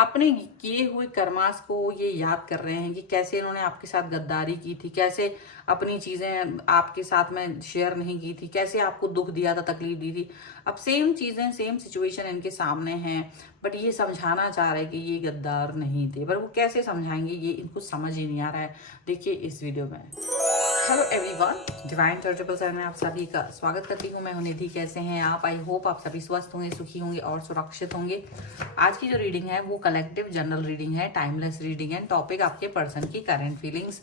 अपने किए हुए कर्मास को ये याद कर रहे हैं कि कैसे इन्होंने आपके साथ गद्दारी की थी, कैसे अपनी चीजें आपके साथ में शेयर नहीं की थी, कैसे आपको दुख दिया था, तकलीफ दी थी। अब सेम चीजें, सेम सिचुएशन इनके सामने है, बट ये समझाना चाह रहे हैं कि ये गद्दार नहीं थे, पर वो कैसे समझाएंगे ये इनको समझ ही नहीं आ रहा है। देखिए इस वीडियो में। Hello everyone, divine charitable channel में आप सभी का स्वागत करती हूँ। मैं हूं निधि। कैसे हैं आप? आई होप आप सभी स्वस्थ होंगे, सुखी होंगे और सुरक्षित होंगे। आज की जो रीडिंग है वो कलेक्टिव जनरल रीडिंग है, टाइमलेस रीडिंग है। टॉपिक आपके पर्सन की करंट फीलिंग्स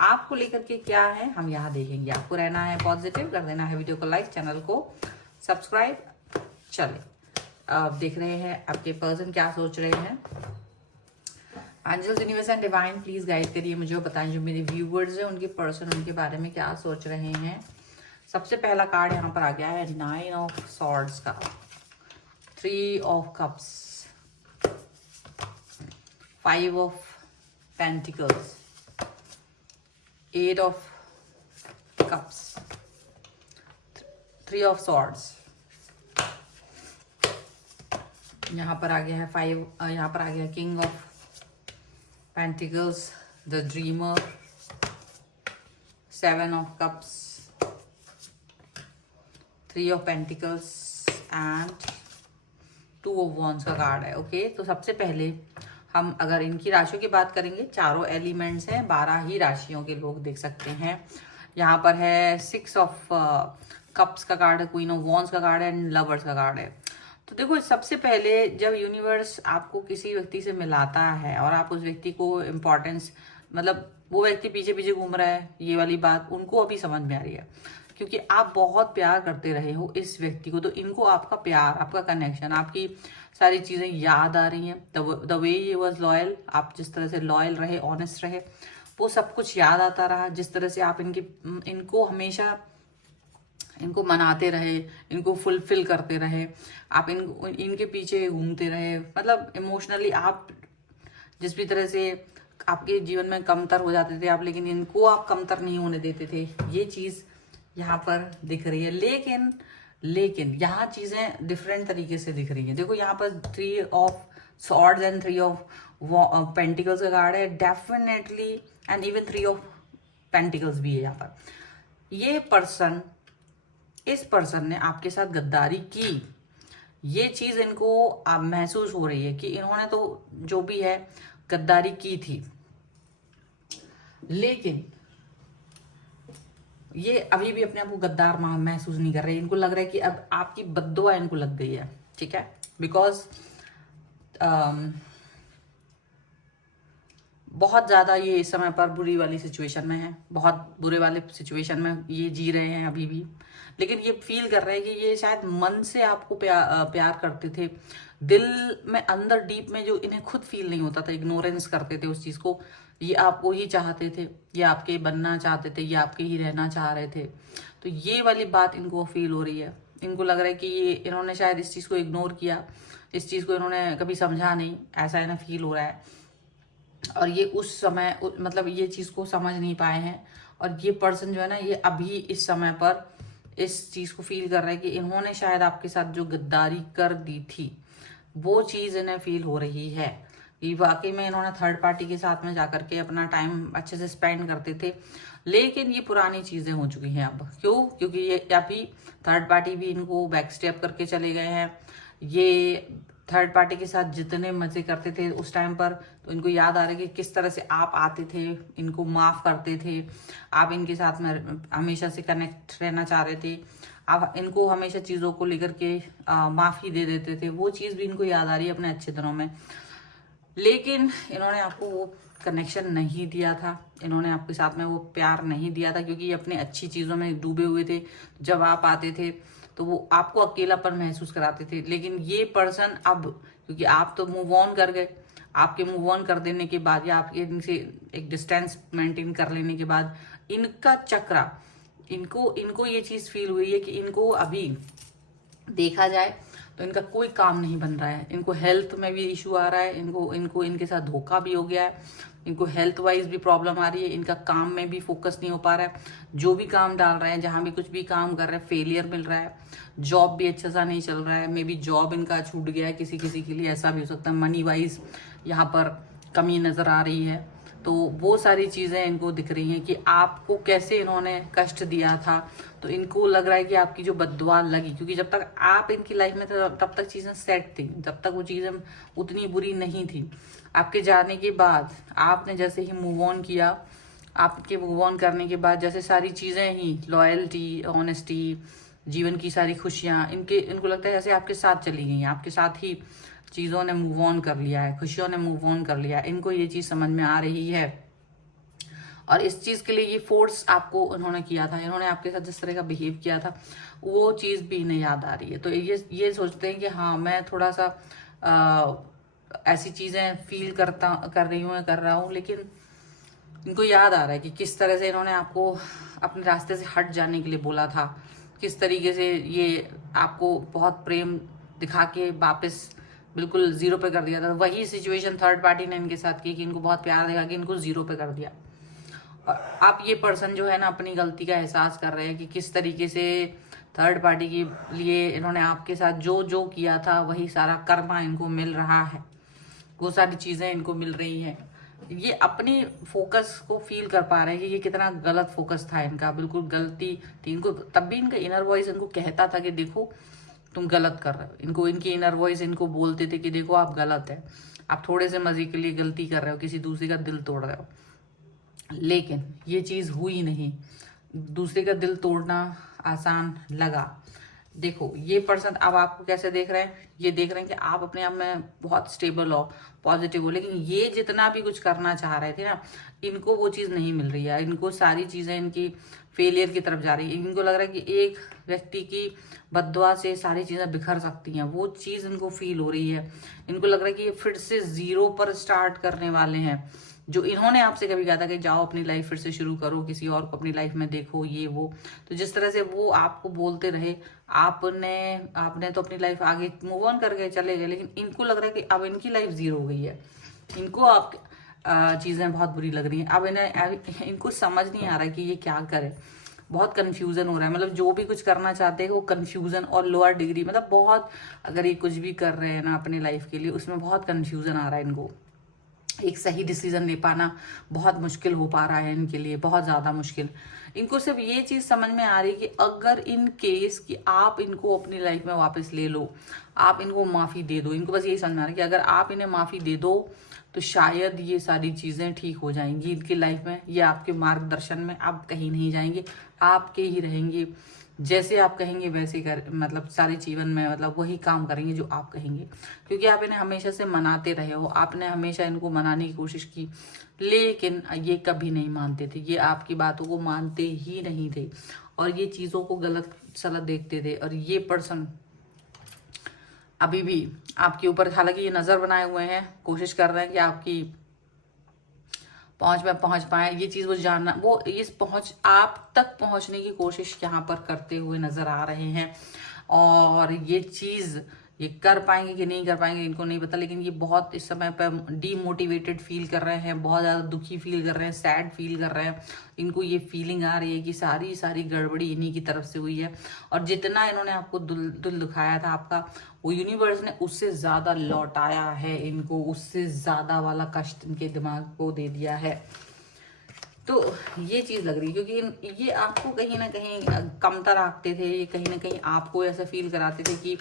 आपको लेकर के क्या है हम यहाँ देखेंगे। आपको रहना है पॉजिटिव, कर देना है वीडियो को लाइक, चैनल को सब्सक्राइब। चले आप देख रहे हैं आपके पर्सन क्या सोच रहे हैं। Angels, universe and divine please guide करिए मुझे, बताएं जो मेरे व्यूवर्स हैं उनके पर्सन उनके बारे में क्या सोच रहे हैं। सबसे पहला कार्ड यहाँ पर आ गया है 9 ऑफ सॉर्ड्स का, 3 of cups, 5 of pentacles, 8 of cups, 3 of swords. यहाँ पर आ गया है 5, यहाँ पर आ गया king of Pentacles, the Dreamer, 7 of Cups, 3 of Pentacles and 2 of Wands का कार्ड है। ओके, तो सबसे पहले हम अगर इनकी राशियों की बात करेंगे, चारों एलिमेंट्स हैं, 12 ही राशियों के लोग देख सकते हैं। यहाँ पर है 6 ऑफ कप्स का कार्ड है, क्वीन ऑफ वॉन्ड्स का कार्ड है एंड लवर्स का कार्ड है। तो देखो, सबसे पहले जब यूनिवर्स आपको किसी व्यक्ति से मिलाता है और आप उस व्यक्ति को इम्पोर्टेंस, मतलब वो व्यक्ति पीछे पीछे घूम रहा है, ये वाली बात उनको अभी समझ में आ रही है, क्योंकि आप बहुत प्यार करते रहे हो इस व्यक्ति को। तो इनको आपका प्यार, आपका कनेक्शन, आपकी सारी चीजें याद आ रही हैं। The way he was loyal, आप जिस तरह से लॉयल रहे, ऑनेस्ट रहे, वो सब कुछ याद आता रहा। जिस तरह से आप इनको हमेशा इनको मनाते रहे, इनको फुलफिल करते रहे, आप इनके पीछे घूमते रहे, मतलब इमोशनली आप जिस भी तरह से आपके जीवन में कमतर हो जाते थे आप, लेकिन इनको आप कमतर नहीं होने देते थे। ये चीज यहाँ पर दिख रही है। लेकिन यहाँ चीजें डिफरेंट तरीके से दिख रही है। देखो यहाँ पर 3 of swords and 3 of pentacles का कार्ड है definitely, and even 3 of pentacles भी है यहाँ पर। ये पर्सन, इस पर्सन ने आपके साथ गद्दारी की, ये चीज इनको अब महसूस हो रही है कि इन्होंने तो जो भी है गद्दारी की थी, लेकिन ये अभी भी अपने आप को गद्दार महसूस नहीं कर रहे। इनको लग रहा है कि अब आपकी बद्दुआ इनको लग गई है, ठीक है, बिकॉज बहुत ज़्यादा ये इस समय पर बुरी वाली सिचुएशन में है, बहुत बुरे वाले सिचुएशन में ये जी रहे हैं अभी भी। लेकिन ये फील कर रहे हैं कि ये शायद मन से आपको प्यार करते थे, दिल में अंदर डीप में जो इन्हें खुद फील नहीं होता था, इग्नोरेंस करते थे उस चीज़ को। ये आपको ही चाहते थे, ये आपके बनना चाहते थे, ये आपके ही रहना चाह रहे थे। तो ये वाली बात इनको फील हो रही है। इनको लग रहा है कि ये इन्होंने शायद इस चीज़ को इग्नोर किया, इस चीज़ को इन्होंने कभी समझा नहीं, ऐसा इन्हें फील हो रहा है। और ये उस समय मतलब ये चीज़ को समझ नहीं पाए हैं। और ये पर्सन जो है ना, ये अभी इस समय पर इस चीज़ को फील कर रहा है कि इन्होंने शायद आपके साथ जो गद्दारी कर दी थी, वो चीज़ इन्हें फील हो रही है कि वाकई में इन्होंने थर्ड पार्टी के साथ में जाकर के अपना टाइम अच्छे से स्पेंड करते थे। लेकिन ये पुरानी चीज़ें हो चुकी हैं अब। क्यों? क्योंकि ये अभी थर्ड पार्टी भी इनको बैक स्टेप करके चले गए हैं। ये थर्ड पार्टी के साथ जितने मजे करते थे उस टाइम पर, तो इनको याद आ रहा है कि किस तरह से आप आते थे, इनको माफ करते थे, आप इनके साथ में हमेशा से कनेक्ट रहना चाह रहे थे, आप इनको हमेशा चीज़ों को लेकर के माफी दे देते थे। वो चीज़ भी इनको याद आ रही है अपने अच्छे दिनों में। लेकिन इन्होंने आपको वो कनेक्शन नहीं दिया था, इन्होंने आपके साथ में वो प्यार नहीं दिया था, क्योंकि ये अपनी अच्छी चीज़ों में डूबे हुए थे। जब आप आते थे तो वो आपको अकेलापन महसूस कराते थे। लेकिन ये पर्सन अब, क्योंकि आप तो मूव ऑन कर गए, आपके मूव ऑन कर देने के बाद या आपके इनसे एक डिस्टेंस मेंटेन कर लेने के बाद, इनका चक्रा, इनको ये चीज़ फील हुई है कि इनको अभी देखा जाए तो इनका कोई काम नहीं बन रहा है, इनको हेल्थ में भी इशू आ रहा है, इनको इनके साथ धोखा भी हो गया है, इनको हेल्थ वाइज भी प्रॉब्लम आ रही है, इनका काम में भी फोकस नहीं हो पा रहा है, जो भी काम डाल रहे हैं, जहां भी कुछ भी काम कर रहे हैं फेलियर मिल रहा है, जॉब भी अच्छा सा नहीं चल रहा है, मे बी जॉब इनका छूट गया है, किसी किसी के लिए ऐसा भी हो सकता है, मनी वाइज यहाँ पर कमी नजर आ रही है। तो वो सारी चीज़ें इनको दिख रही हैं कि आपको कैसे इन्होंने कष्ट दिया था, तो इनको लग रहा है कि आपकी जो बद्दुआ लगी, क्योंकि जब तक आप इनकी लाइफ में थे तब तक चीज़ें सेट थी, तब तक वो चीज़ें उतनी बुरी नहीं थी। आपके जाने के बाद आपने जैसे ही मूव ऑन किया, आपके मूव ऑन करने के बाद जैसे सारी चीज़ें ही लॉयल्टी, ऑनेस्टी, जीवन की सारी खुशियाँ इनको लगता है जैसे आपके साथ चली गई हैं, आपके साथ ही चीज़ों ने मूव ऑन कर लिया है, खुशियों ने मूव ऑन कर लिया है, इनको ये चीज़ समझ में आ रही है। और इस चीज़ के लिए ये फोर्स आपको उन्होंने किया था, इन्होंने आपके साथ जिस तरह का बिहेव किया था वो चीज़ भी इन्हें याद आ रही है। तो ये सोचते हैं कि हाँ मैं थोड़ा सा ऐसी चीज़ें फील कर रहा हूँ, लेकिन इनको याद आ रहा है कि किस तरह से इन्होंने आपको अपने रास्ते से हट जाने के लिए बोला था, किस तरीके से ये आपको बहुत प्रेम दिखा के वापस बिल्कुल जीरो पे कर दिया था। वही सिचुएशन थर्ड पार्टी ने इनके साथ की कि इनको बहुत प्यार दिखा के इनको जीरो पे कर दिया। और आप ये पर्सन जो है ना अपनी गलती का एहसास कर रहे हैं कि किस तरीके से थर्ड पार्टी के लिए इन्होंने आपके साथ जो जो किया था वही सारा कर्मा इनको मिल रहा है, वो सारी चीज़ें इनको मिल रही हैं। ये अपनी फोकस को फील कर पा रहे हैं कि ये कितना गलत फोकस था इनका, बिल्कुल गलती थी इनको। तब भी इनका इनर वॉइस इनको कहता था कि देखो तुम गलत कर रहे हो, इनकी इनर वॉइस इनको बोलते थे कि देखो आप गलत है, आप थोड़े से मजे के लिए गलती कर रहे हो, किसी दूसरे का दिल तोड़ रहे हो। लेकिन ये चीज़ हुई नहीं, दूसरे का दिल तोड़ना आसान लगा। देखो ये पर्सन अब आपको कैसे देख रहे हैं, ये देख रहे हैं कि आप अपने आप में बहुत स्टेबल हो, पॉजिटिव हो, लेकिन ये जितना भी कुछ करना चाह रहे थे ना, इनको वो चीज़ नहीं मिल रही है, इनको सारी चीज़ें इनकी फेलियर की तरफ जा रही है। इनको लग रहा है कि एक व्यक्ति की बद्दुआ से सारी चीज़ें बिखर सकती हैं, वो चीज़ इनको फील हो रही है। इनको लग रहा है कि ये फिर से जीरो पर स्टार्ट करने वाले हैं। जो इन्होंने आपसे कभी कहा था कि जाओ अपनी लाइफ फिर से शुरू करो, किसी और को अपनी लाइफ में देखो, ये वो, तो जिस तरह से वो आपको बोलते रहे, आपने तो अपनी लाइफ आगे मूव ऑन करके चले गए, लेकिन इनको लग रहा है कि अब इनकी लाइफ जीरो हो गई है, इनको आप चीज़ें बहुत बुरी लग रही हैं। अब इनको समझ नहीं आ रहा है कि ये क्या करे, बहुत कंफ्यूजन हो रहा है। मतलब जो भी कुछ करना चाहते हैं वो कंफ्यूजन और लोअर डिग्री, मतलब बहुत, अगर ये कुछ भी कर रहे हैं ना अपने लाइफ के लिए, उसमें बहुत कंफ्यूजन आ रहा है इनको। एक सही डिसीजन ले पाना बहुत मुश्किल हो पा रहा है इनके लिए, बहुत ज़्यादा मुश्किल। इनको सिर्फ ये चीज़ समझ में आ रही है कि अगर इन केस कि आप इनको अपनी लाइफ में वापस ले लो, आप इनको माफ़ी दे दो, इनको बस यही समझ में आ रहा है कि अगर आप इन्हें माफ़ी दे दो तो शायद ये सारी चीज़ें ठीक हो जाएंगी इनकी लाइफ में। ये आपके मार्गदर्शन में आप कहीं नहीं जाएंगे, आपके ही रहेंगे, जैसे आप कहेंगे वैसे मतलब सारे जीवन में मतलब वही काम करेंगे जो आप कहेंगे, क्योंकि आप इन्हें हमेशा से मनाते रहे हो, आपने हमेशा इनको मनाने की कोशिश की, लेकिन ये कभी नहीं मानते थे, ये आपकी बातों को मानते ही नहीं थे और ये चीज़ों को गलत सलत देखते थे। और ये पर्सन अभी भी आपके ऊपर, हालांकि ये नज़र बनाए हुए हैं, कोशिश कर रहे हैं कि आपकी पहुंच में पहुंच पाए, ये चीज़ वो जानना, वो इस पहुंच आप तक पहुंचने की कोशिश यहाँ पर करते हुए नजर आ रहे हैं। और ये चीज़ ये कर पाएंगे कि नहीं कर पाएंगे इनको नहीं पता, लेकिन ये बहुत इस समय पर डीमोटिवेटेड फील कर रहे हैं, बहुत ज़्यादा दुखी फील कर रहे हैं, सैड फील कर रहे हैं। इनको ये फीलिंग आ रही है कि सारी गड़बड़ी इन्हीं की तरफ से हुई है, और जितना इन्होंने आपको दिल दुखाया था आपका, वो यूनिवर्स ने उससे ज़्यादा लौटाया है इनको, उससे ज़्यादा वाला कष्ट इनके दिमाग को दे दिया है। तो ये चीज़ लग रही है, क्योंकि ये आपको कहीं ना कहीं कमतर आंकते थे, ये कहीं ना कहीं आपको ऐसा फील कराते थे कि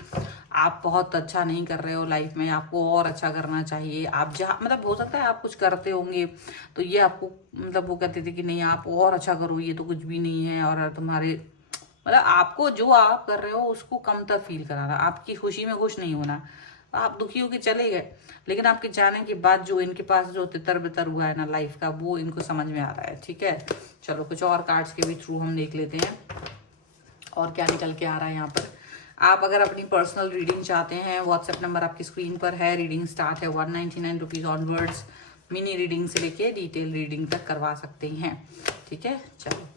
आप बहुत अच्छा नहीं कर रहे हो लाइफ में, आपको और अच्छा करना चाहिए। आप जहाँ मतलब हो सकता है आप कुछ करते होंगे तो ये आपको मतलब वो कहते थे कि नहीं आप और अच्छा करो, ये तो कुछ भी नहीं है, और तुम्हारे मतलब आपको जो आप कर रहे हो उसको कमतर फील कराना, आपकी खुशी में खुश नहीं होना, आप दुखी होकर चले गए। लेकिन आपके जाने के बाद जो इनके पास जो तितर बितर हुआ है ना लाइफ का, वो इनको समझ में आ रहा है। ठीक है, चलो कुछ और कार्ड्स के भी थ्रू हम देख लेते हैं और क्या निकल के आ रहा है यहाँ पर। आप अगर अपनी पर्सनल रीडिंग चाहते हैं, व्हाट्सएप नंबर आपकी स्क्रीन पर है, रीडिंग स्टार्ट है 199 रुपीज़ ऑनवर्ड्स, मिनी रीडिंग से लेके डिटेल रीडिंग तक करवा सकते हैं। ठीक है, चलो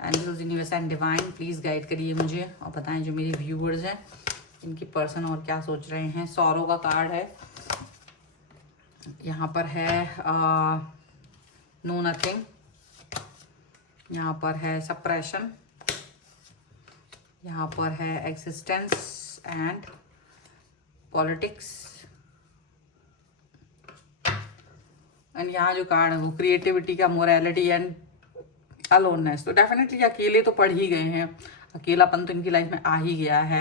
angels universe and divine please guide करिए मुझे और बताएं जो मेरे व्यूवर्स हैं इनकी पर्सन और क्या सोच रहे हैं। सॉरो का कार्ड है, यहाँ पर है नो नथिंग, यहाँ पर है सप्रेशन, यहाँ पर है एक्सिस्टेंस एंड पॉलिटिक्स, एंड यहाँ जो कार्ड है वो क्रिएटिविटी का, मोरालिटी एंड अलोननेस। तो डेफिनेटली अकेले तो पड़ ही गए हैं, अकेलापन तो इनकी लाइफ में आ ही गया है।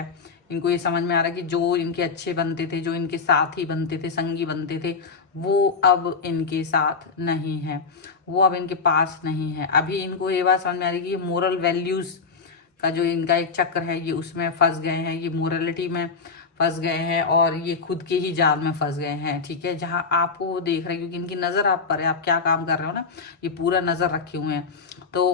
इनको ये समझ में आ रहा है कि जो इनके अच्छे बनते थे, जो इनके साथी बनते थे, संगी बनते थे, वो अब इनके साथ नहीं है, वो अब इनके पास नहीं है। अभी इनको ये बात समझ में आ रही है कि ये मोरल वैल्यूज का जो इनका एक चक्र है, ये उसमें फंस गए हैं, ये मोरलिटी में फंस गए हैं और ये खुद के ही जाल में फंस गए हैं। ठीक है, जहां आपको वो देख रहे हैं, क्योंकि इनकी नजर आप पर है, आप क्या काम कर रहे हो ना, ये पूरा नजर रखे हुए हैं। तो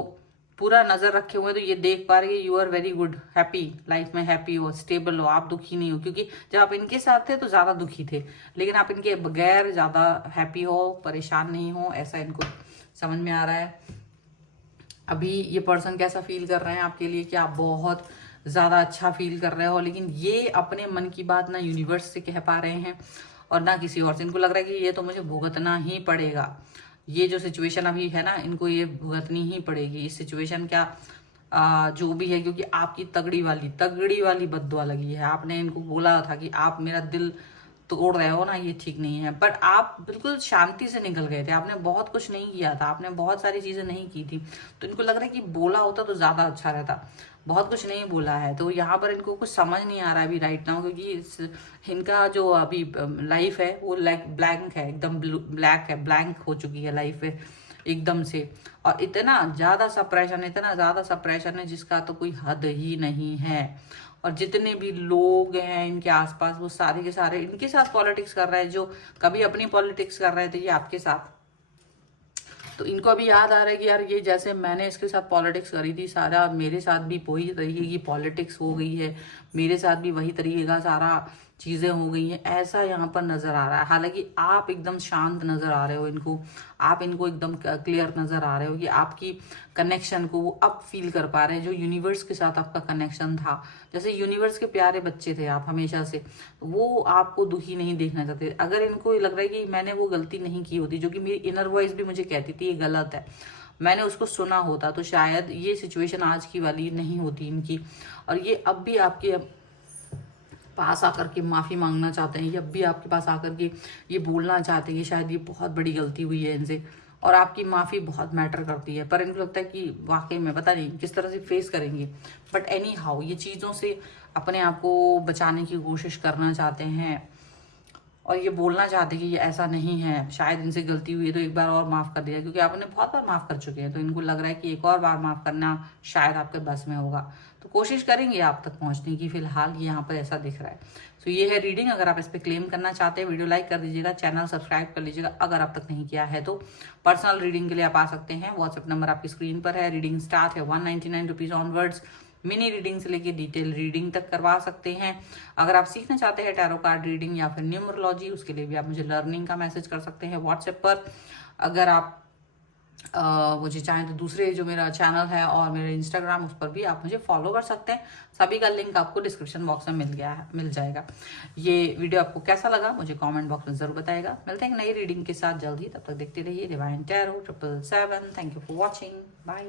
पूरा नजर रखे हुए हैं, तो ये देख पा रही है you are very good, happy, life में हैप्पी हो, स्टेबल हो, आप दुखी नहीं हो। क्योंकि जब आप इनके साथ थे तो ज्यादा दुखी थे, लेकिन आप इनके बगैर ज्यादा हैप्पी हो, परेशान नहीं हो, ऐसा इनको समझ में आ रहा है। अभी ये पर्सन कैसा फील कर रहे हैं आपके लिए, कि आप बहुत ज़्यादा अच्छा फील कर रहे हो, लेकिन ये अपने मन की बात ना यूनिवर्स से कह पा रहे हैं और ना किसी और से। इनको लग रहा है कि ये तो मुझे भुगतना ही पड़ेगा, ये जो सिचुएशन अभी है ना, इनको ये भुगतनी ही पड़ेगी। इस सिचुएशन क्या जो भी है, क्योंकि आपकी तगड़ी वाली बद्दुआ लगी है। आपने इनको बोला था कि आप मेरा दिल तोड़ रहे हो ना, ये ठीक नहीं है, बट आप बिल्कुल शांति से निकल गए थे। आपने बहुत कुछ नहीं किया था, आपने बहुत सारी चीजें नहीं की थी, तो इनको लग रहा है कि बोला होता तो ज्यादा अच्छा रहता। बहुत कुछ नहीं बोला है, तो यहाँ पर इनको कुछ समझ नहीं आ रहा है अभी राइट नाउ, क्योंकि इनका जो अभी लाइफ है वो ब्लैंक है, एकदम ब्लैक है, ब्लैंक हो चुकी है लाइफ एकदम से। और इतना ज्यादा सप्रेशन है जिसका तो कोई हद ही नहीं है। और जितने भी लोग हैं इनके आसपास, वो सारे के सारे इनके साथ पॉलिटिक्स कर रहे हैं। जो कभी अपनी पॉलिटिक्स कर रहे थे ये आपके साथ, तो इनको अभी याद आ रहा है कि यार ये जैसे मैंने इसके साथ पॉलिटिक्स करी थी, सारा मेरे साथ भी वही तरीके की पॉलिटिक्स हो गई है, मेरे साथ भी वही तरीके का सारा चीजें हो गई हैं, ऐसा यहाँ पर नजर आ रहा है। हालांकि आप एकदम शांत नजर आ रहे हो इनको, आप इनको एकदम क्लियर नजर आ रहे हो कि आपकी कनेक्शन को वो अब फील कर पा रहे हैं, जो यूनिवर्स के साथ आपका कनेक्शन था। जैसे यूनिवर्स के प्यारे बच्चे थे आप हमेशा से, वो आपको दुखी नहीं देखना चाहते। अगर इनको लग रहा है कि मैंने वो गलती नहीं की होती, जो कि मेरी इनर वॉइस भी मुझे कहती थी ये गलत है, मैंने उसको सुना होता, तो शायद ये सिचुएशन आज की वाली नहीं होती इनकी। और ये अब भी आपके पास आकर के माफ़ी मांगना चाहते हैं, ये अब भी आपके पास आकर के ये बोलना चाहते हैं कि शायद ये बहुत बड़ी गलती हुई है इनसे, और आपकी माफ़ी बहुत मैटर करती है। पर इनको लगता है कि वाकई में पता नहीं किस तरह से फेस करेंगे, बट एनी हाउ ये चीज़ों से अपने आप को बचाने की कोशिश करना चाहते हैं और ये बोलना चाहते हैं कि ये ऐसा नहीं है, शायद इनसे गलती हुई है तो एक बार और माफ़ कर दिया, क्योंकि आपने बहुत बार माफ़ कर चुके हैं। तो इनको लग रहा है कि एक और बार माफ़ करना शायद आपके बस में होगा, तो कोशिश करेंगे आप तक पहुंचने की। फिलहाल ये यहाँ पर ऐसा दिख रहा है। तो ये है रीडिंग। अगर आप इस पर क्लेम करना चाहते हैं, वीडियो लाइक कर दीजिएगा, चैनल सब्सक्राइब कर लीजिएगा अगर आप तक नहीं किया है तो। पर्सनल रीडिंग के लिए आप आ सकते हैं, व्हाट्सएप नंबर आपकी स्क्रीन पर है। रीडिंग स्टार्ट है 199 रुपीज़ ऑनवर्ड्स। मिनी रीडिंग से लेके डिटेल रीडिंग तक करवा सकते हैं। अगर आप सीखना चाहते हैं टैरो कार्ड रीडिंग या फिर न्यूमरोलॉजी, उसके लिए भी आप मुझे लर्निंग का मैसेज कर सकते हैं व्हाट्सएप पर। अगर आप मुझे चाहें तो दूसरे जो मेरा चैनल है और मेरा इंस्टाग्राम, उस पर भी आप मुझे फॉलो कर सकते हैं। सभी का लिंक आपको डिस्क्रिप्शन बॉक्स में मिल जाएगा। ये वीडियो आपको कैसा लगा मुझे कमेंट बॉक्स में जरूर बताएगा। मिलते हैं नई रीडिंग के साथ जल्द ही, तब तक देखते रहिए divine tarot 777। Thank you for watching, bye.